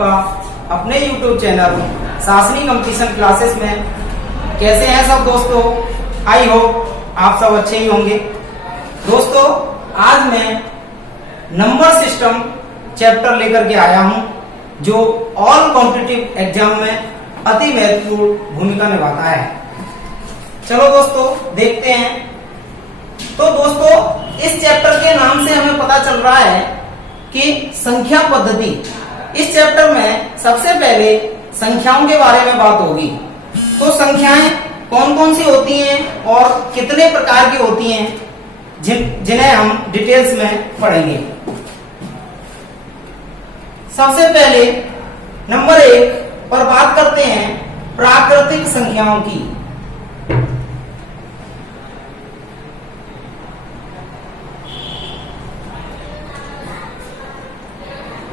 आपका अपने YouTube channel सासनी competition classes में। कैसे हैं सब दोस्तों? आई होप आप सब अच्छे ही होंगे। दोस्तों आज मैं नंबर सिस्टम चैप्टर लेकर के आया हूं जो ऑल कॉम्पिटिटिव एग्जाम में अति महत्वपूर्ण भूमिका निभाता है। चलो दोस्तों देखते हैं। तो दोस्तों इस चैप्टर के नाम से हमें पता चल रहा है कि संख्या पद्धति। इस चैप्टर में सबसे पहले संख्याओं के बारे में बात होगी। तो संख्याएं कौन कौन सी होती हैं और कितने प्रकार की होती हैं जिन्हें हम डिटेल्स में पढ़ेंगे। सबसे पहले नंबर 1 पर बात करते हैं प्राकृतिक संख्याओं की।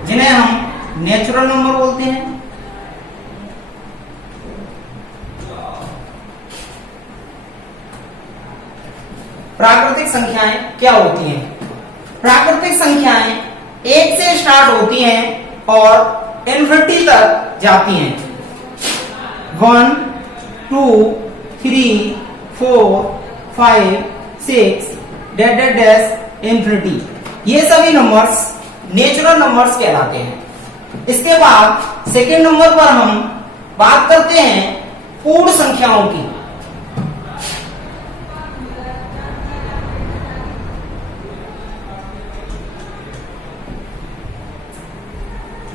जिन्हें हम नेचुरल नंबर बोलते हैं। प्राकृतिक संख्याएं क्या होती हैं? प्राकृतिक संख्याएं 1 से स्टार्ट होती हैं और इन्फिनिटी तक जाती हैं। 1, 2, 3, 4, 5, 6 डैश डैश इन्फिनिटी। ये सभी नंबर्स नेचुरल नंबर्स कहलाते हैं। इसके बाद सेकेंड नंबर पर हम बात करते हैं पूर्ण संख्याओं की।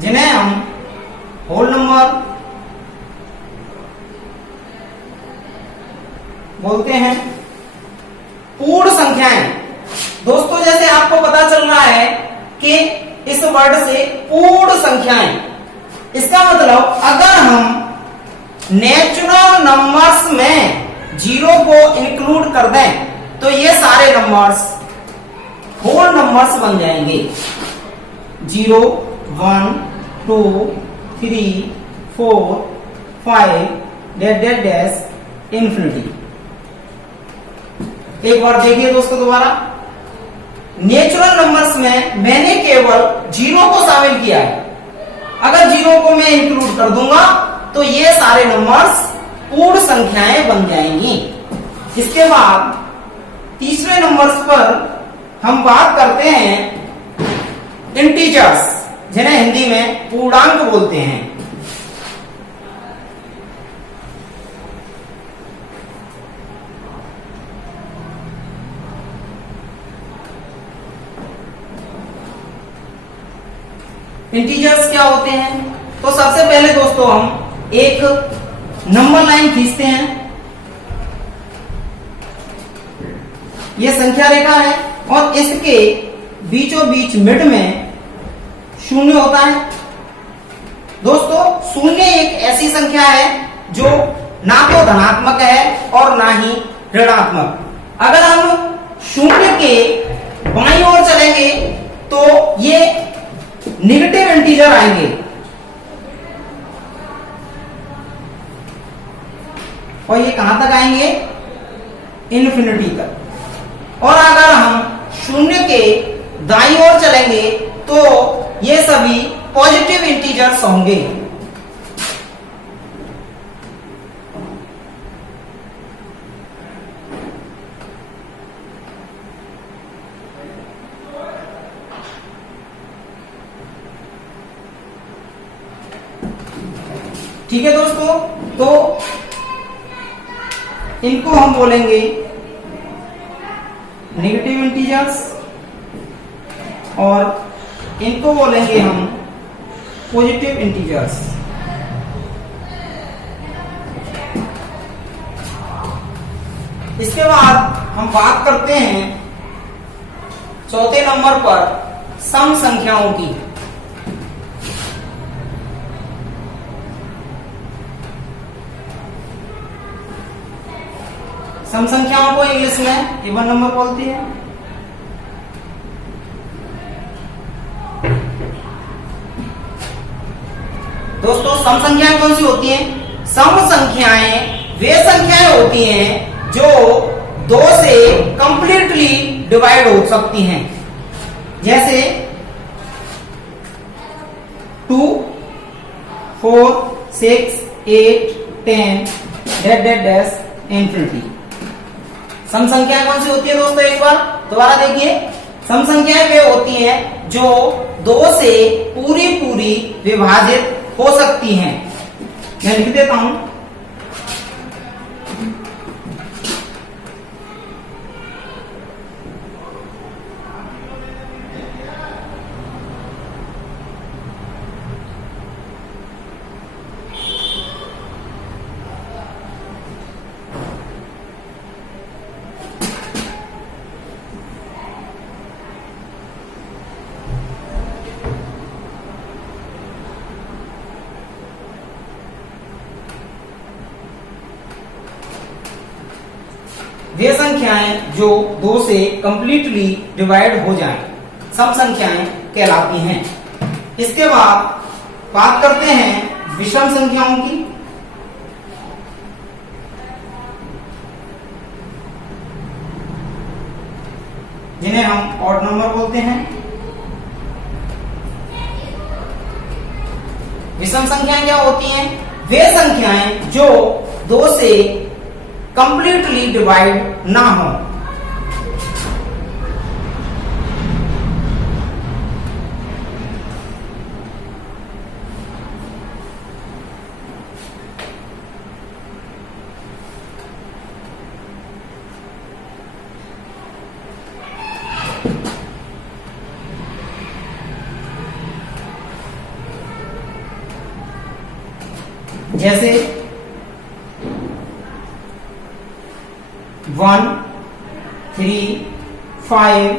जिन्हें हम होल नंबर बोलते हैं। पूर्ण संख्याएं दोस्तों जैसे आपको पता चल रहा है कि इस वर्ड से पूर्ण संख्याएं, इसका मतलब अगर हम नेचुरल नंबर्स में 0 को इंक्लूड कर दें तो ये सारे नंबर्स होल नंबर्स बन जाएंगे। 0, 1, 2, 3, 4, 5 डैश डैश डैश इन्फिनिटी। एक बार देखिए दोस्तों दोबारा। नेचुरल नंबर्स में मैंने केवल 0 को शामिल किया है। अगर 0 को मैं इंक्लूड कर दूंगा तो ये सारे नंबर्स पूर्ण संख्याएं बन जाएंगी। इसके बाद तीसरे नंबर्स पर हम बात करते हैं इंटीजर्स, जिन्हें हिंदी में पूर्णांक बोलते हैं। इंटीजर्स क्या होते हैं? तो सबसे पहले दोस्तों हम एक नंबर लाइन खींचते हैं। यह संख्या रेखा है और इसके बीचों बीच मिड में शून्य होता है। दोस्तों शून्य एक ऐसी संख्या है जो ना तो धनात्मक है और ना ही ऋणात्मक। अगर हम शून्य के बाईं ओर चलेंगे तो ये नेगेटिव इंटीजर आएंगे और ये कहां तक आएंगे? इन्फिनिटी तक। और अगर हम शून्य के दाईं ओर चलेंगे तो ये सभी पॉजिटिव इंटीजर्स होंगे। ठीक है दोस्तों, तो इनको हम बोलेंगे नेगेटिव इंटीजर्स और इनको बोलेंगे हम पॉजिटिव इंटीजर्स। इसके बाद हम बात करते हैं चौथे नंबर पर सम संख्याओं की। सम संख्याओं को इंग्लिश में इवन नंबर बोलते हैं। दोस्तों सम संख्याएं कौन सी होती हैं? सम संख्याएं वे संख्याएं होती हैं जो 2 से कंप्लीटली डिवाइड हो सकती हैं। जैसे 2, 4, 6, 8, 10 डैश डैश डैश इंफिनिटी। सम संख्याएं कौन सी होती है दोस्तों, एक बार दोबारा देखिए। सम संख्याएं वे होती हैं जो 2 से पूरी पूरी विभाजित हो सकती हैं। मैं लिख देता हूं। वे संख्याएं जो 2 से कंप्लीटली डिवाइड हो जाएं, सम संख्याएं कहलाती हैं। इसके बाद बात करते हैं विषम संख्याओं की। जिन्हें हम ऑड नंबर बोलते हैं। विषम संख्याएं क्या होती हैं? वे संख्याएं जो 2 से कंप्लीटली डिवाइड ना हो। जैसे 1, 3, 5,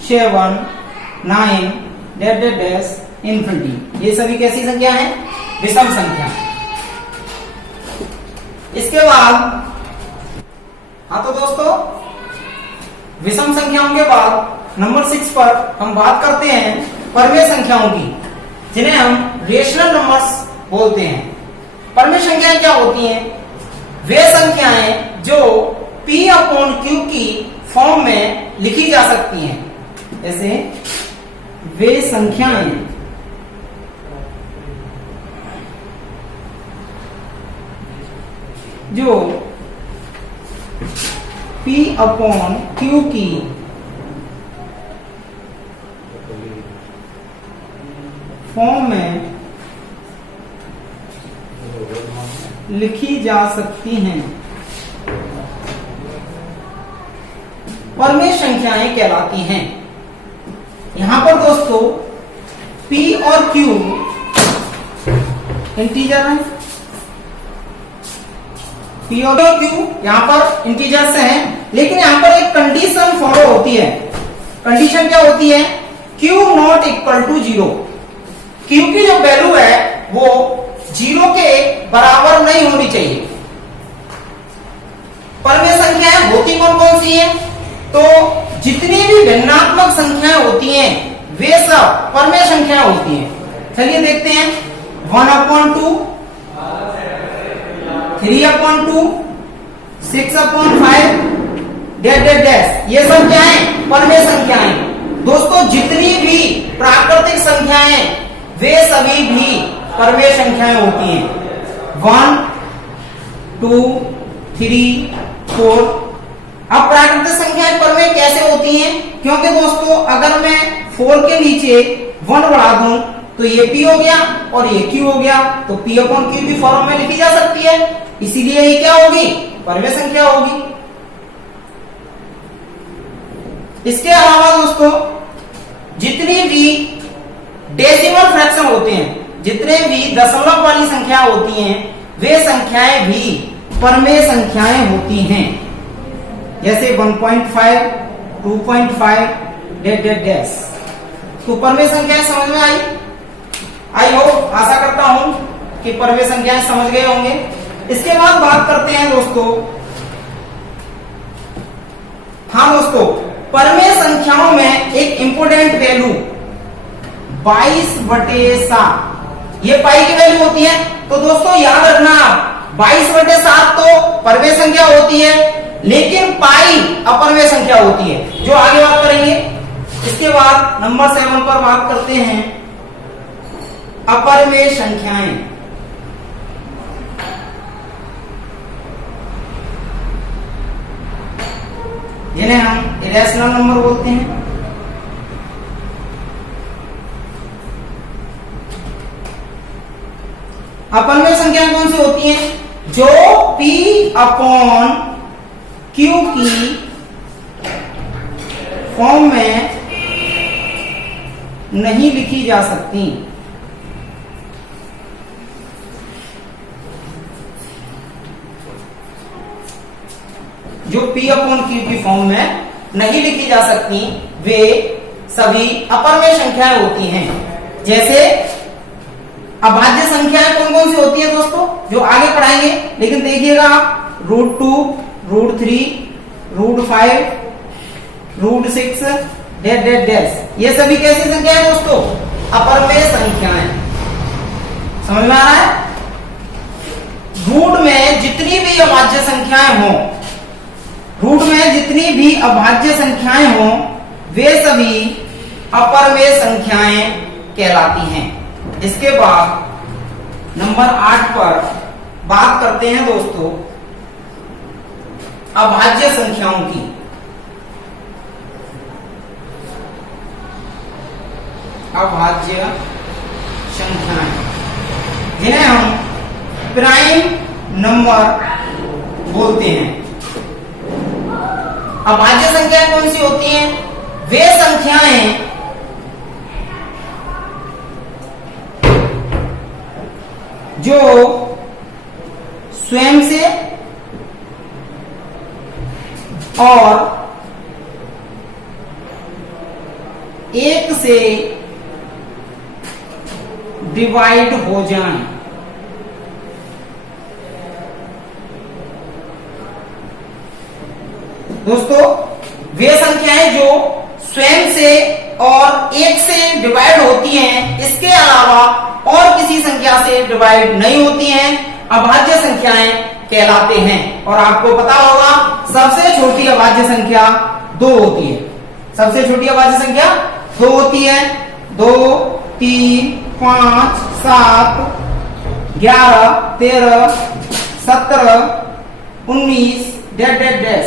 7, 9 डैश डैश डैश इंफिनिटी। ये सभी कैसी संख्या है? विषम संख्या। इसके बाद हाँ तो दोस्तों, विषम संख्याओं के बाद नंबर 6 पर हम बात करते हैं परमेय संख्याओं की, जिन्हें हम रेशनल नंबर्स बोलते हैं। परमेय संख्याएं क्या होती हैं? वे संख्याएं जो P/Q की फॉर्म में लिखी जा सकती हैं। जैसे वे संख्याएं जो P/Q की फॉर्म में लिखी जा सकती हैं, परमेय संख्याएं कहलाती हैं। यहां पर दोस्तों P और Q इंटीजर है। P और Q यहां पर इंटीजर्स हैं, लेकिन यहां पर एक कंडीशन फॉलो होती है। कंडीशन क्या होती है? Q not equal to 0। Q की जो वैल्यू है वो 0 के बराबर नहीं होनी चाहिए। परमेय संख्याएं होती कौन कौन सी है? तो जितनी भी भिन्नात्मक संख्याएं होती हैं वे सब परमेय संख्याएं होती हैं। चलिए देखते हैं। 1/2, 3/2, 6/5 डैश डैश डैश, ये सब क्या है? परमेय संख्याएं। दोस्तों जितनी भी प्राकृतिक संख्याएं वे सभी भी परमेय संख्याएं होती हैं। 1, 2, 3, 4। अब प्राकृतिक संख्याएं परमेय कैसे होती हैं? क्योंकि दोस्तों अगर मैं 4 के नीचे 1 बढ़ा दूं तो ये P हो गया और ये Q हो गया, तो P/Q की फॉर्म में लिखी जा सकती है, इसीलिए ये क्या होगी? परमेय संख्या होगी। इसके अलावा दोस्तों जितनी भी डेसिमल फ्रैक्शन होते हैं, जितने भी दशमलव वाली संख्या होती हैं, वे संख्याएं भी परमेय संख्याएं होती हैं। जैसे 1.5, 2.5 डैश डैश डैश। तो परमेय संख्याएं समझ में आई होप, आशा करता हूं कि परमेय संख्याएं समझ गए होंगे। इसके बाद बात करते हैं दोस्तों, हाँ दोस्तों, परमेय संख्याओं में एक इंपोर्टेंट वैल्यू 22/7 ये पाई की वैल्यू होती है। तो दोस्तों याद रखना, 22/7 तो परमेय संख्या होती है, लेकिन पाई अपरमेय संख्या होती है, जो आगे बात करेंगे। इसके बाद नंबर 7 पर बात करते हैं अपरमेय संख्याएं। जिन्हें हम इरेशनल नंबर बोलते हैं। अपनमेय संख्याएं कौन सी होती हैं? जो P अपॉन Q की फॉर्म में नहीं लिखी जा सकती। जो P अपॉन Q की फॉर्म में नहीं लिखी जा सकती वे सभी अपरमेय संख्याएं होती हैं। जैसे अभाज्य संख्याएं कौन कौन सी होती है दोस्तों, जो आगे पढ़ाएंगे, लेकिन देखिएगा आप √2, √3, √5, √6 डैश डैश डैश, ये सभी कैसी संख्याएं दोस्तों? अपरमेय संख्याएं। समझ में आ रहा है? रूट में जितनी भी अभाज्य संख्याएं हों, रूट में जितनी भी अभाज्य संख्याएं हों, वे सभी अपरमेय संख्याएं कहलाती हैं। इसके बाद नंबर 8 पर बात करते हैं दोस्तों अभाज्य संख्याओं की। अभाज्य संख्याएं जिन्हें हम प्राइम नंबर बोलते हैं। अभाज्य संख्याएं कौन सी होती हैं? वे संख्याएं जो स्वयं से और एक से डिवाइड हो जाएं। दोस्तों, वे संख्याएं जो स्वयं से और एक से डिवाइड होती हैं, इसके अलावा और किसी संख्या से डिवाइड नहीं होती हैं, अभाज्य संख्याएं कहलाते हैं। और आपको पता होगा सबसे छोटी अभाज्य संख्या 2 होती है। सबसे छोटी अभाज्य संख्या 2 होती है। 2, 3, 5, 7, 11, 13, 17, 19 डैश डैश डैश,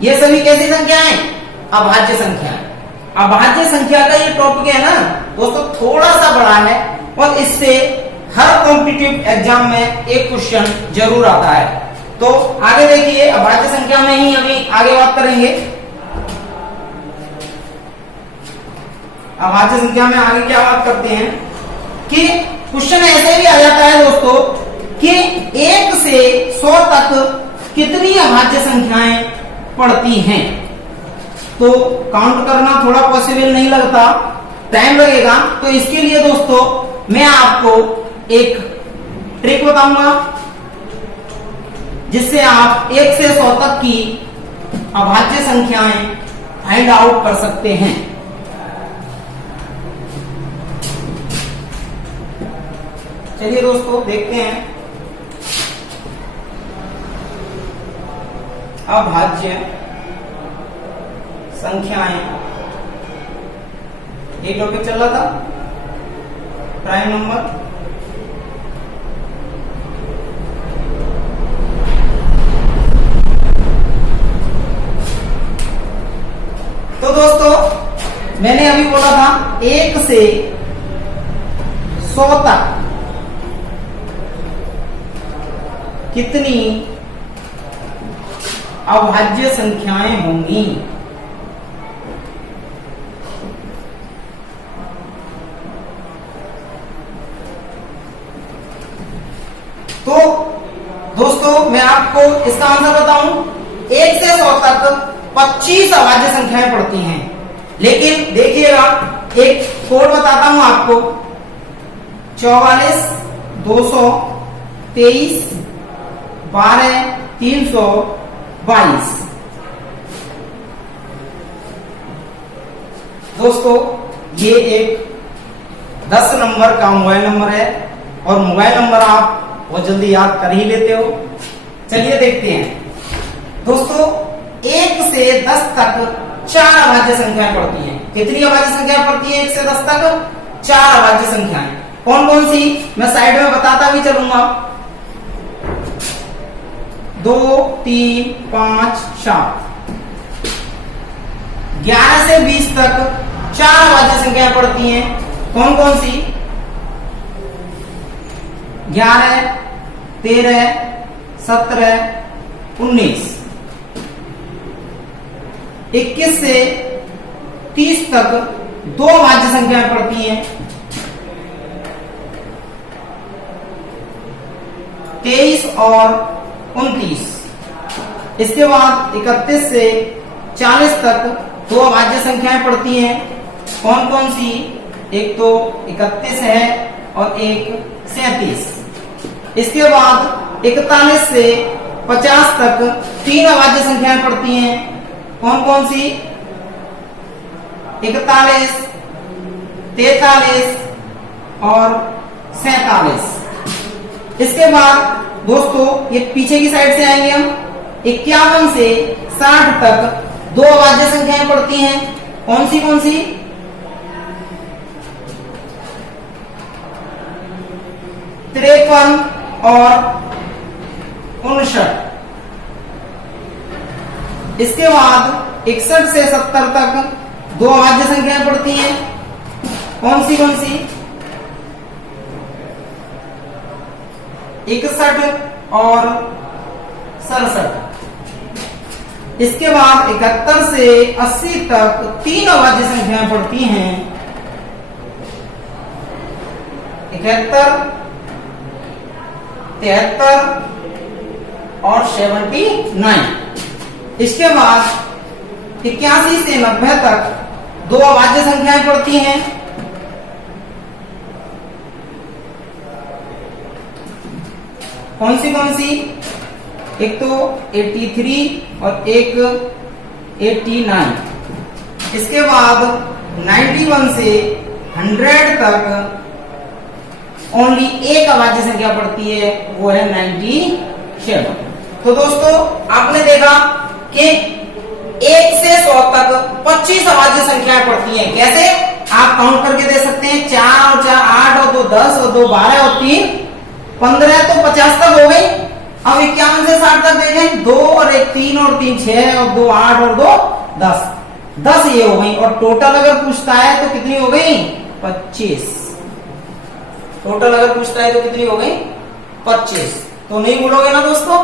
ये सभी कैसी संख्याएं? अभाज्य संख्याएं। अभाज्य संख्या का ये टॉपिक है ना दोस्तों, थोड़ा सा बड़ा है और इससे हर कॉम्पिटिटिव एग्जाम में एक क्वेश्चन जरूर आता है। तो आगे देखिए, अभाज्य संख्या में ही अभी आगे बात करेंगे। अभाज्य संख्या में आगे क्या बात करते हैं कि क्वेश्चन ऐसे भी आ जाता है दोस्तों कि 1 से 100 तक कितनी अभाज्य संख्याएं पड़ती हैं। तो काउंट करना थोड़ा पॉसिबल नहीं लगता, टाइम लगेगा। तो इसके लिए दोस्तों मैं आपको एक ट्रिक बताऊंगा जिससे आप 1 से 100 तक की अभाज्य संख्याएं फाइंड आउट कर सकते हैं। चलिए दोस्तों देखते हैं अभाज्य संख्याएं। ये टॉपिक चल रहा था प्राइम नंबर। तो दोस्तों मैंने अभी बोला था 1 से 100 तक कितनी अभाज्य संख्याएं होंगी। तो दोस्तों मैं आपको इसका आंसर बताऊं, 1 से 100 तक 25 अभाज्य संख्याएं पड़ती हैं। लेकिन देखिएगा एक कोड बताता हूं आपको, 44, 223, 12, 322। दोस्तों ये एक 10 नंबर का मोबाइल नंबर है और मोबाइल नंबर आप बहुत जल्दी याद कर ही लेते हो। चलिए देखते हैं दोस्तों, 1 से 10 तक 4 अभाज्य संख्याएं पड़ती हैं। कितनी अभाज्य संख्याएं पड़ती है 1 से 10 तक? 4 अभाज्य संख्याएं। कौन कौन सी मैं साइड में बताता भी चलूंगा। 2, 3, 5, 7। 11 से 20 तक 4 अभाज्य संख्याएं पड़ती हैं। कौन कौन सी? 11, 13, 17, 19। 21 से 30 तक 2 अभाज्य संख्याएं पड़ती हैं। 23 और 29। इसके बाद 31 से 40 तक 2 अभाज्य संख्याएं पड़ती हैं। कौन कौन सी? एक तो 31 है और एक 37। इसके बाद 41 से 50 तक 3 अभाज्य संख्याएं पड़ती हैं। कौन कौन सी? 41, 43 और 47। इसके बाद दोस्तों ये पीछे की साइड से आएंगे हम। 51 से 60 तक 2 अभाज्य संख्याएं पड़ती हैं। कौन सी? 53 और 59। इसके बाद 61 से 70 तक 2 अभाज्य संख्याएं पड़ती हैं। कौन सी? 61 और 67। इसके बाद 71 से 80 तक 3 अभाज्य संख्याएं पड़ती हैं। 71, 73 और 79। इसके बाद 81 से 90 तक 2 अभाज्य संख्याएं पड़ती हैं। कौन सी? एक तो 83 और एक 89। इसके बाद 91 से 100 तक ओनली एक अभाज्य संख्या पड़ती है, वो है 97। तो दोस्तों आपने देखा कि 1 से 100 तक 25 अभाज्य संख्याएं पड़ती हैं। कैसे? आप काउंट करके दे सकते हैं। 4 और 4 8 और 2 10 और 2 12 और 3 15, तो 50 तक हो गई। अब 51 से 60 तक देखें। 2 और 1 3 और 3 6 और 2 8 और 2 10। 10 ये हो गई। और टोटल अगर पूछता है तो कितनी हो गई? 25। टोटल अगर पूछता है तो कितनी हो गई? 25। तो नहीं बोलोगे ना दोस्तों?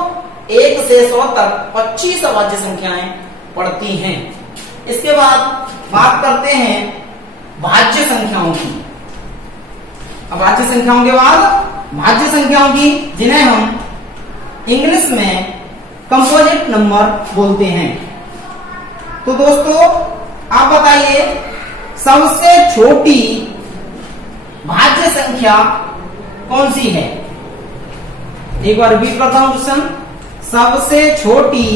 1 से 100 तक 25 अभाज्य संख्याएं पड़ती हैं। इसके बाद बात करते हैं भाज्य संख्याओं की। अभाज्य संख्याओं के बाद भाज्य संख्याओं की, जिन्हें हम इंग्लिश में कंपोजिट नंबर बोलते हैं। तो दोस्तों आप बताइए सबसे छोटी भाज्य संख्या कौन सी है? एक बार रिपीट करता हूं क्वेश्चन। सबसे छोटी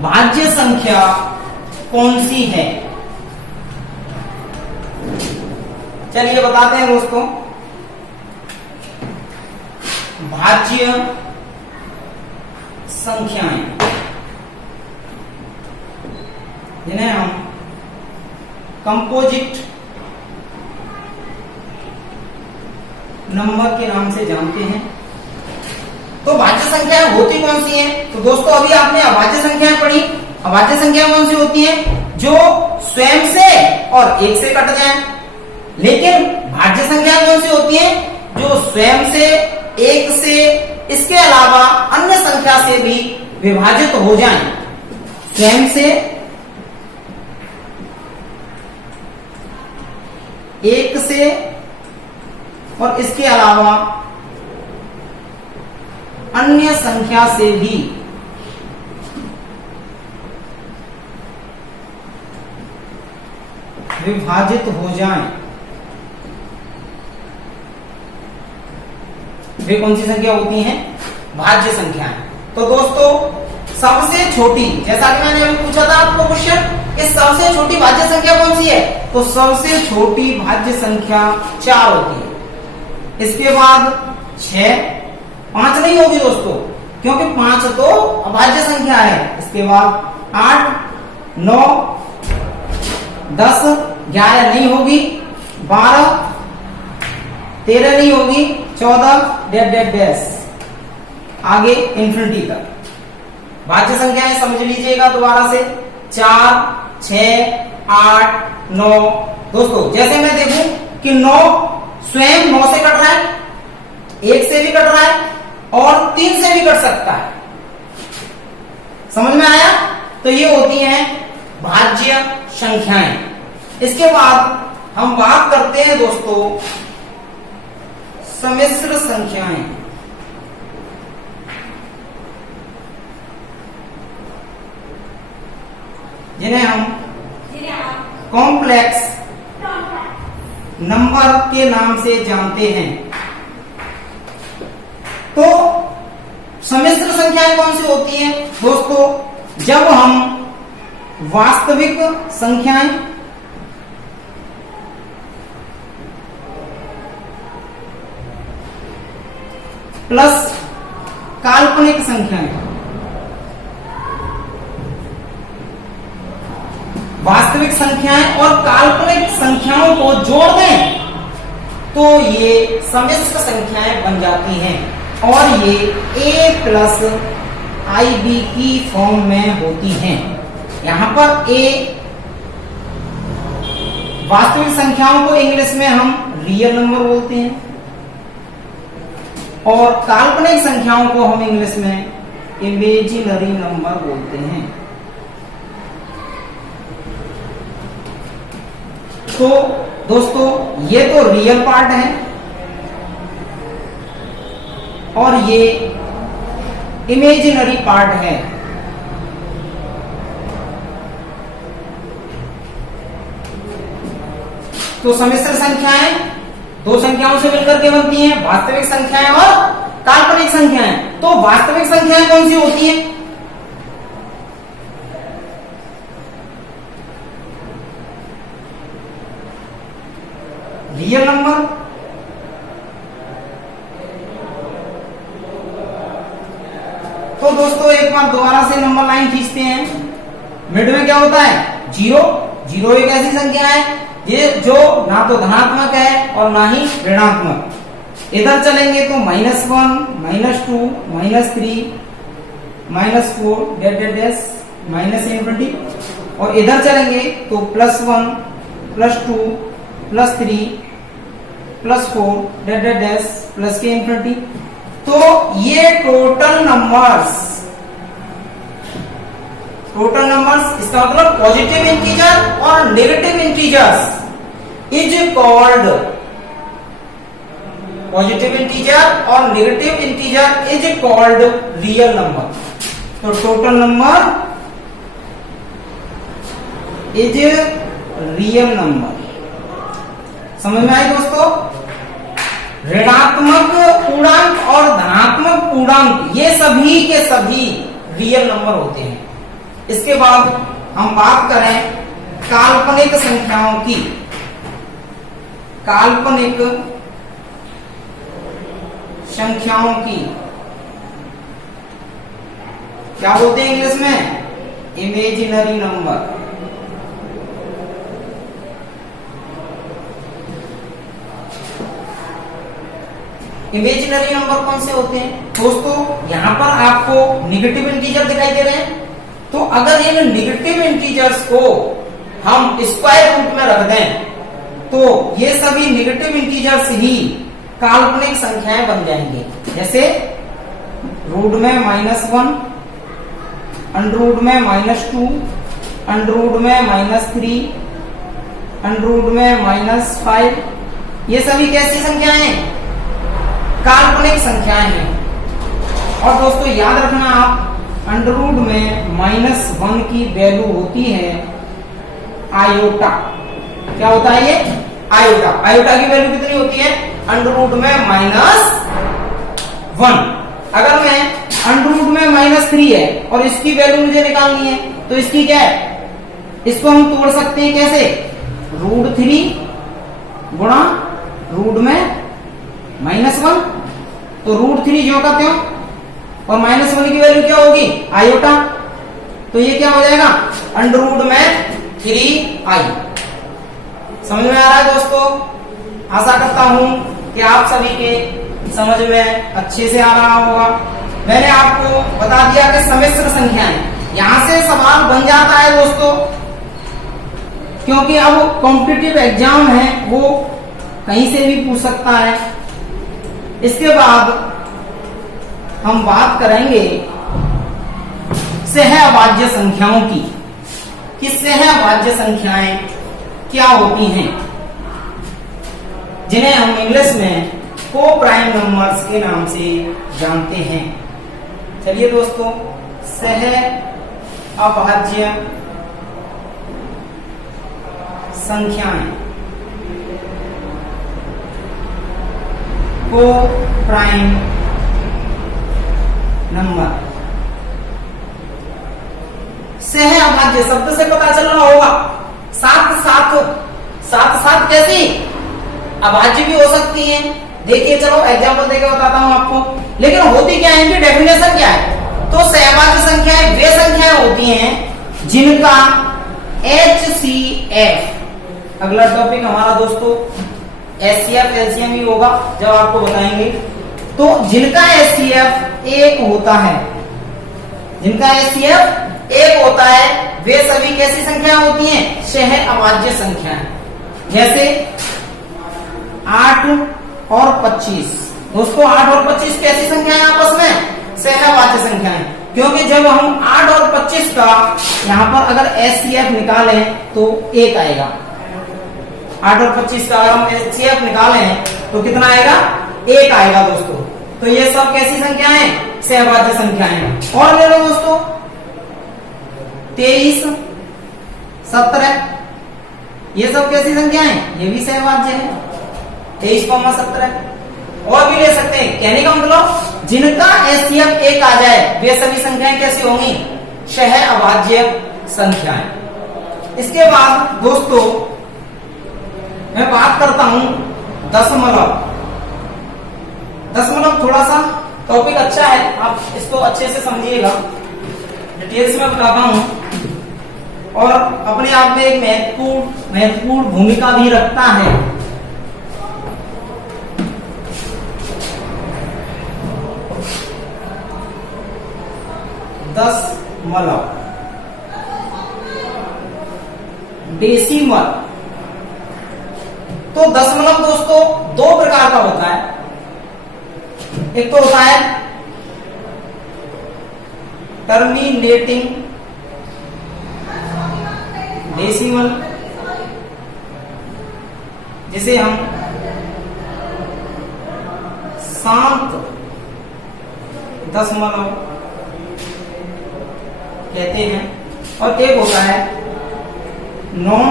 भाज्य संख्या कौन सी है? चलिए बताते हैं दोस्तों। भाज्य संख्याएं, जिन्हें हम कंपोजिट नंबर के नाम से जानते हैं। तो भाज्य संख्याएं होती कौन सी हैं? तो दोस्तों अभी आपने अभाज्य संख्याएं पढ़ी। अभाज्य संख्या कौन सी होती हैं? जो स्वयं से और 1 से कट जाए। लेकिन भाज्य संख्याएं कौन सी होती हैं? जो स्वयं से, 1 से, इसके अलावा अन्य संख्या से भी विभाजित हो जाएं। स्वयं से, 1 से और इसके अलावा अन्य संख्या से भी विभाजित हो जाएं। वे कौन सी संख्या होती हैं? भाज्य संख्याएं। तो दोस्तों सबसे छोटी, जैसा कि मैंने अभी पूछा था आपको क्वेश्चन, कि सबसे छोटी भाज्य संख्या कौन सी है? तो सबसे छोटी भाज्य संख्या 4 होती है। इसके बाद 6, 5 नहीं होगी दोस्तों, क्योंकि 5 तो अभाज्य संख्या है। इसके बाद 8, 9, 10, 11 नहीं होगी, 12, 13 नहीं होगी, 14 डैश आगे इन्फिनिटी तक। भाज्य संख्याएं समझ लीजिएगा दोबारा से। 4, 6, 8, 9। दोस्तों जैसे मैं देखूं कि 9 स्वयं 9 से कट रहा है, 1 से भी कट रहा है और 3 से भी कट सकता है। समझ में आया? तो ये होती हैं भाज्य संख्याएं। इसके बाद हम बात करते हैं दोस्तों सम्मिश्र संख्याएं। जिन्हें हम कॉम्प्लेक्स नंबर के नाम से जानते हैं। तो सम्मिश्र संख्याएं कौन सी होती हैं दोस्तों? जब हम वास्तविक संख्याएं प्लस काल्पनिक संख्याएं, वास्तविक संख्याएं और काल्पनिक संख्याओं को जोड़ दें तो ये सम्मिश्र संख्याएं बन जाती हैं और ये a प्लस IB की फॉर्म में होती हैं। यहां पर a वास्तविक संख्याओं को इंग्लिश में हम रियल नंबर बोलते हैं और काल्पनिक संख्याओं को हम इंग्लिश में इमेजिनरी नंबर बोलते हैं। तो दोस्तों ये तो रियल पार्ट है और ये इमेजिनरी पार्ट है। तो सम्मिश्र संख्याएं दो संख्याओं से मिलकर के बनती हैं, वास्तविक संख्याएं और काल्पनिक संख्याएं। तो वास्तविक संख्याएं कौन सी होती हैं? रियल नंबर, तो दोस्तों एक बार दोबारा से नंबर लाइन खींचते हैं। मिड में क्या होता है? 0। 0 एक ऐसी संख्या है ये जो ना तो धनात्मक है और ना ही ऋणात्मक। इधर चलेंगे तो -1, -2, -3, -4 डैश -∞, और इधर चलेंगे तो +1, +2, +3, +4 डैश प्लस के ∞। तो ये टोटल नंबर्स, इसका मतलब पॉजिटिव इंटीजर और negative integers is called, positive integer और negative integer is called real number. तो total number is real number. समझ में आई दोस्तों? ऋणात्मक पूर्णांक और धनात्मक पूर्णांक ये सभी के सभी रियल नंबर होते हैं। इसके बाद हम बात करें काल्पनिक संख्याओं की। काल्पनिक संख्याओं की क्या बोलते हैं इंग्लिश में? Imaginary number. इमेजिनरी नंबर कौन से होते हैं दोस्तों? यहां पर आपको निगेटिव इंटीजर दिखाई दे रहे हैं। तो अगर इन निगेटिव इंटीजर्स को हम स्क्वायर रूट में रख दें तो ये सभी निगेटिव इंटीजर्स ही काल्पनिक संख्याएं बन जाएंगे। जैसे रूट में -1, अंडररूट में -2, अंडररूट में -3, अंडररूट में -5, ये सभी कैसी संख्याएं हैं? काल्पनिक संख्याएं हैं। और दोस्तों याद रखना आप, अंडररूट में -1 की वैल्यू होती है आयोटा। क्या होता है ये? आयोटा। आयोटा की वैल्यू कितनी होती है? अंडररूट में -1। अगर मैं अंडररूट में -3 है और इसकी वैल्यू मुझे निकालनी है तो इसकी क्या है? इसको हम तोड़ सकते हैं कैसे? √3 गुणा रूट में -1, तो √3 ज्यों का त्यों, और -1 की वैल्यू क्या होगी? आयोटा। तो ये क्या हो जाएगा? अंडररूट में 3i। समझ में आ रहा है दोस्तों? आशा करता हूं कि आप सभी के समझ में अच्छे से आ रहा होगा। मैंने आपको बता दिया कि सम्मिश्र संख्याएं यहां से सवाल बन जाता है दोस्तों, क्योंकि अब कॉम्पिटिटिव एग्जाम है वो कहीं से भी पूछ सकता है। इसके बाद हम बात करेंगे सहअभाज्य संख्याओं की, कि सहअभाज्य संख्याएं क्या होती हैं, जिन्हें हम इंग्लिश में को प्राइम नंबर्स के नाम से जानते हैं। चलिए दोस्तों, सहअभाज्य संख्याएं, को प्राइम नंबर। सहअभाज्य शब्द से पता चल रहा होगा, साथ साथ, साथ साथ कैसी अभाज्य भी हो सकती है। देखिए चलो एग्जाम्पल देके बताता हूं आपको, लेकिन होती क्या है, इनकी डेफिनेशन क्या है। तो सहअभाज्य संख्याएं वे संख्याएं होती हैं जिनका HCF, अगला टॉपिक हमारा दोस्तों HCF LCM ही होगा जब आपको बताएंगे। तो जिनका HCF 1 होता है, जिनका HCF 1 होता है, वे सभी कैसी संख्या होती हैं, सहअभाज्य संख्याएं। जैसे 8 और 25, दोस्तों 8 और 25 कैसी संख्याएं आपस में, सहअभाज्य संख्याएं। क्योंकि जब हम 8 और 25 का यहां पर अगर HCF निकालें तो 1 आएगा। 8 और 25 का अगर हम HCF निकालें तो कितना आएगा, 1 आएगा दोस्तों। तो ये सब कैसी संख्याएं, सहअभाज्य संख्याएं। और ले लो दोस्तों 23, 17, ये सब कैसी संख्याएं, ये भी सहअभाज्य है। 23, 17 और भी ले सकते हैं। कहने का मतलब जिनका HCF 1 आ जाए वे सभी संख्याएं कैसी होंगी, सहअभाज्य संख्याएं। इसके बाद दोस्तों मैं बात करता हूं दशमलव। दशमलव थोड़ा सा टॉपिक अच्छा है, आप इसको अच्छे से समझिएगा, डिटेल्स में बताता हूं, और अपने आप में एक महत्वपूर्ण भूमिका भी रखता है। दशमलव, डेसिमल। तो दशमलव दोस्तों 2 प्रकार का होता है। एक तो होता है टर्मिनेटिंग डेसिमल, जिसे हम शांत दशमलव कहते हैं, और एक होता है नॉन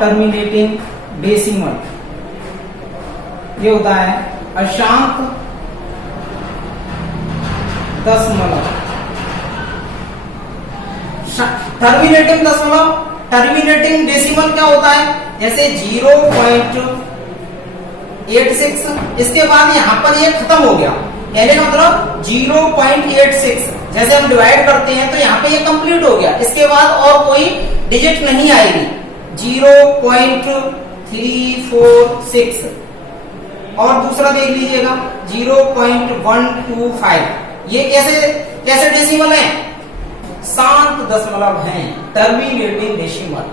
टर्मिनेटिंग डेसिमल। ये होता है अशांत दशमलव। टर्मिनेटिंग दशमलव, टर्मिनेटिंग डेसिमल क्या होता है, जैसे 0.86, इसके बाद यहां पर ये खत्म हो गया, कहने का मतलब 0.86, जैसे हम डिवाइड करते हैं तो यहाँ पे ये कंप्लीट हो गया, इसके बाद और कोई डिजिट नहीं आएगी। 0.346 और दूसरा देख लीजिएगा 0.125, ये कैसे डेसिमल है, शांत दशमलव हैं, टर्मिनेटिंग डेसिमल।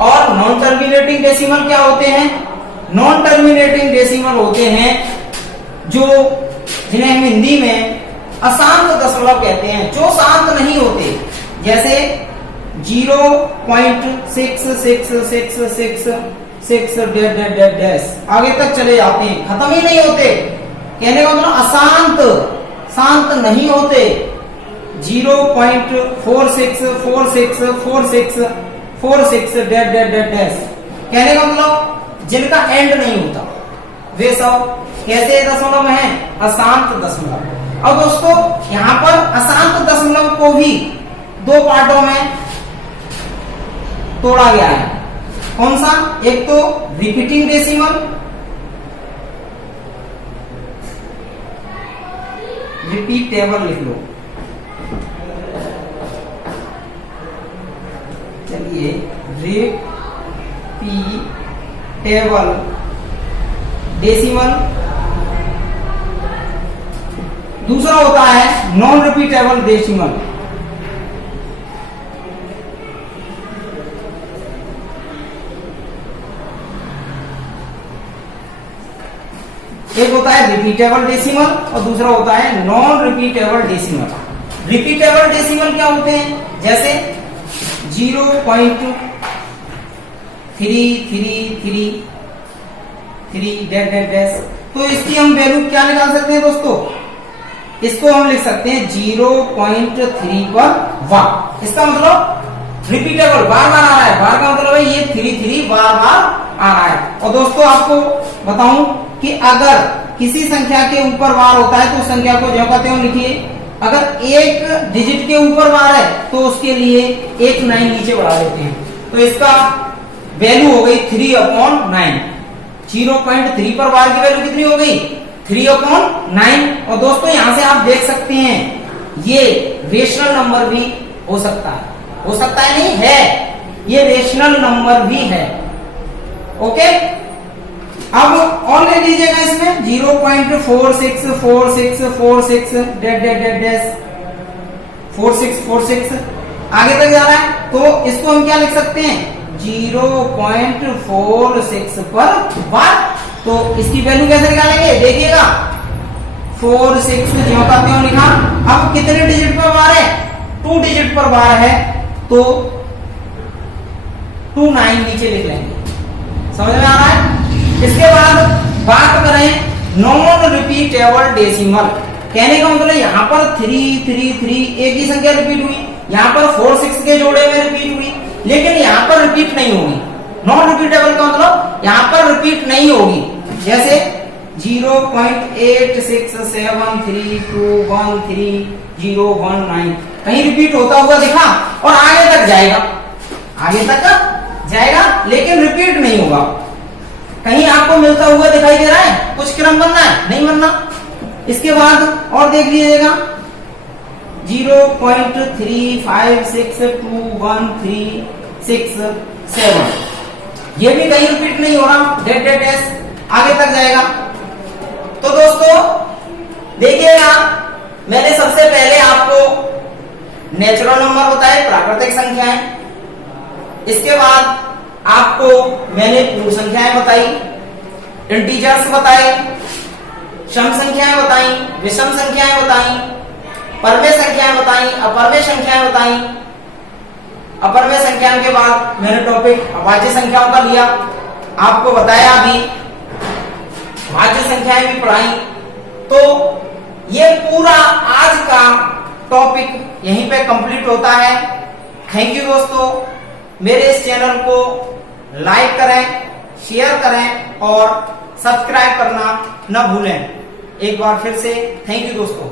और नॉन टर्मिनेटिंग डेसिमल क्या होते हैं, नॉन टर्मिनेटिंग डेसिमल होते हैं जिन्हें हम हिंदी में अशांत दशमलव कहते हैं, जो शांत नहीं होते, जैसे 0.666666 आगे तक चले जाते हैं, खत्म ही नहीं होते, कहने का मतलब अशांत, शांत नहीं होते। 0.46464646 कहने का मतलब जिनका एंड नहीं होता, वे सब कैसे दशमलव हैं, अशांत दशमलव। अब दोस्तों यहाँ पर अशांत दशमलव को भी 2 पार्टों में तोड़ा गया है। कौन सा, एक तो रिपीटिंग डेसिमल, रिपीटेबल लिख लो, चलिए रिपीटेबल डेसिमल, दूसरा होता है नॉन रिपीटेबल डेसिमल। एक होता है रिपीटेबल डेसिमल और दूसरा होता है non repeatable decimal. Repeatable decimal क्या होते हैं? जैसे 0.3333 डैश डैश डैश। तो इसकी हम वैल्यू क्या निकाल सकते हैं दोस्तों? इसको हम लिख सकते हैं 0.3 पर 1। इसका मतलब रिपीटेबल बार बार आ रहा है। बार का मतलब है ये 33 बार बार आ रहा है। और दोस्तों आपको बताऊं कि अगर किसी संख्या के ऊपर बार होता है तो उस संख्या को जो कहते हैं लिखिए। अगर एक डिजिट के ऊपर बार है तो उसके लिए एक 9 नीचे बढ़ा देते हैं। तो इसका वैल्यू हो गई 3/9। 0.3 पर बार की वैल्यू कितनी हो गई? 3/9। और दोस्तों यहां से आप देख सकते हैं ये रेशनल नंबर भी हो सकता है। हो सकता है नहीं है, ये रेशनल नंबर भी है। ओके, अब और ले लीजिएगा इसमें 0.464646 डैश डैश डैश डैश 4646 आगे तक जा रहा है। तो इसको हम क्या लिख सकते हैं? 0.46 पर 1। तो इसकी वैल्यू कैसे निकालेंगे? देखिएगा 46 जो का त्यों लिखा। अब कितने डिजिट पर बार है? 2 डिजिट पर बार है तो 29 नीचे लिख लेंगे। समझ में आ रहा है? इसके बाद बात करें नॉन रिपीटेबल डेसिमल। कहने का मतलब यहाँ पर 333 एक ही संख्या रिपीट हुई, यहाँ पर 46 के जोड़े में रिपीट हुई, लेकिन यहाँ पर रिपीट नहीं होगी। नॉन रिपीटेबल का मतलब यहाँ पर रिपीट नहीं होगी। जैसे 0.867321319 कहीं रिपीट होता हुआ दिखा और आगे तक जाएगा, आगे तक जाएगा लेकिन रिपीट नहीं होगा। कहीं आपको मिलता हुआ दिखाई दे रहा है? कुछ क्रम बनना है? नहीं बनना। इसके बाद और देख लीजिएगा 0.35621367 ये भी कहीं रिपीट नहीं हो रहा। डेट डेट डैश आगे तक जाएगा। तो दोस्तों देखिएगा, मैंने सबसे पहले आपको नेचुरल नंबर बताए, प्राकृतिक संख्याएं। इसके बाद आपको मैंने पूर्ण संख्याएं बताई, इंटीजर्स बताए, सम संख्याएं बताई, विषम संख्याएं बताई, परमेय संख्याएं बताई, अपरमेय संख्याएं बताई। अपरमेय संख्याओं के बाद मैंने टॉपिक अभाज्य संख्याओं का लिया, आपको बताया भी, भाज्य संख्याएं भी पढ़ाई। तो ये पूरा आज का टॉपिक यहीं पे कंप्लीट होता है। थैंक यू दोस्तों। मेरे इस चैनल को लाइक करें, शेयर करें और सब्सक्राइब करना न भूलें। एक बार फिर से थैंक यू दोस्तों।